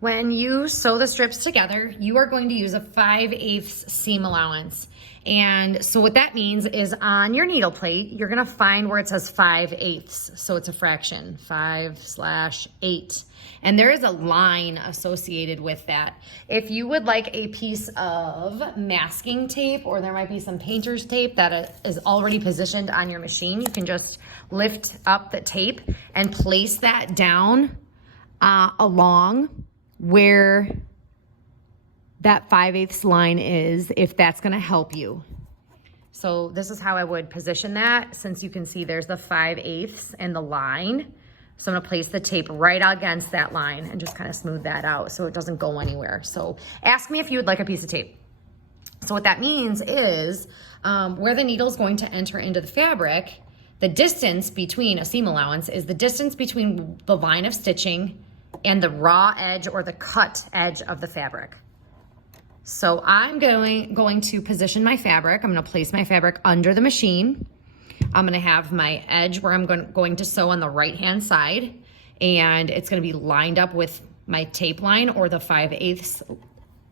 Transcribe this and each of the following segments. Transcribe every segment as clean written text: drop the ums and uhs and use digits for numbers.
When you sew the strips together, you are going to use a 5/8 seam allowance. And so what that means is on your needle plate, you're gonna find where it says 5/8. So it's a fraction, 5/8. And there is a line associated with that. If you would like a piece of masking tape, or there might be some painter's tape that is already positioned on your machine, you can just lift up the tape and place that down along where that 5/8 line is, if that's gonna help you. So this is how I would position that, since you can see there's the 5/8 and the line. So I'm gonna place the tape right against that line and just kind of smooth that out so it doesn't go anywhere. So ask me if you would like a piece of tape. So what that means is where the needle is going to enter into the fabric, the distance between a seam allowance is the distance between the line of stitching and the raw edge or the cut edge of the fabric. So I'm going to position my fabric. I'm gonna place my fabric under the machine. I'm gonna have my edge where I'm going to sew on the right-hand side, and it's gonna be lined up with my tape line or the 5/8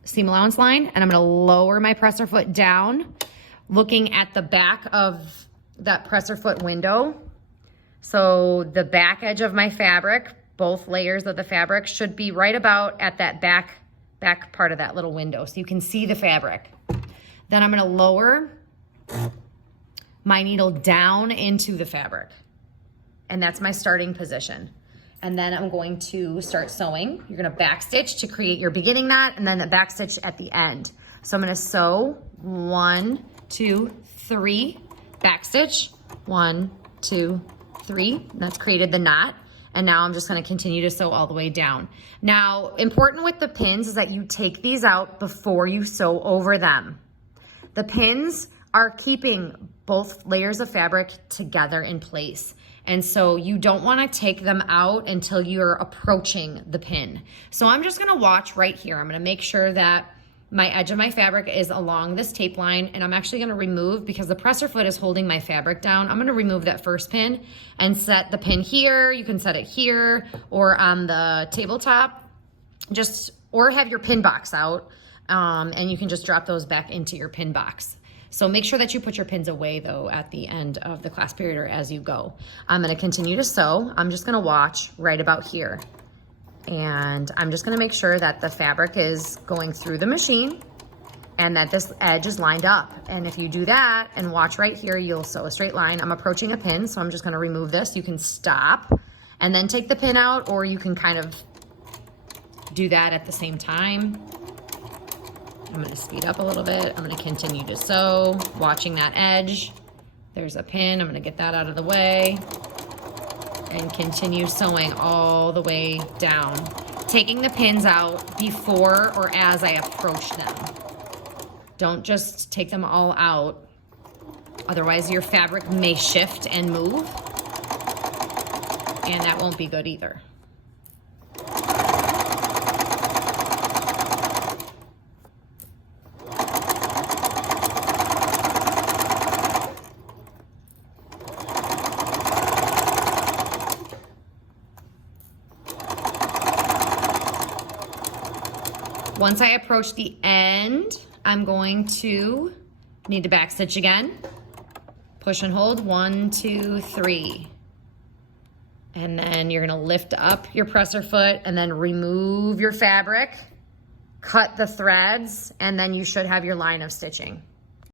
seam allowance line, and I'm gonna lower my presser foot down, looking at the back of that presser foot window. So the back edge of my fabric, both layers of the fabric, should be right about at that back part of that little window so you can see the fabric. Then I'm gonna lower my needle down into the fabric, and that's my starting position. And then I'm going to start sewing. You're gonna backstitch to create your beginning knot, and then the backstitch at the end. So I'm gonna sew 1, 2, 3, backstitch, 1, 2, 3, and that's created the knot. And now I'm just gonna continue to sew all the way down. Now, important with the pins is that you take these out before you sew over them. The pins are keeping both layers of fabric together in place. And so you don't wanna take them out until you're approaching the pin. So I'm just gonna watch right here. I'm gonna make sure that my edge of my fabric is along this tape line, and I'm actually gonna remove, because the presser foot is holding my fabric down, I'm gonna remove that first pin and set the pin here. You can set it here or on the tabletop, or have your pin box out, and you can just drop those back into your pin box. So make sure that you put your pins away though at the end of the class period or as you go. I'm gonna continue to sew. I'm just gonna watch right about here. And I'm just gonna make sure that the fabric is going through the machine and that this edge is lined up. And if you do that and watch right here, you'll sew a straight line. I'm approaching a pin, so I'm just gonna remove this. You can stop and then take the pin out, or you can kind of do that at the same time. I'm gonna speed up a little bit. I'm gonna continue to sew, watching that edge. There's a pin, I'm gonna get that out of the way, and continue sewing all the way down, taking the pins out before or as I approach them. Don't just take them all out, otherwise your fabric may shift and move, and that won't be good either. Once I approach the end, I'm going to need to backstitch again. Push and hold, 1, 2, 3. And then you're gonna lift up your presser foot and then remove your fabric, cut the threads, and then you should have your line of stitching.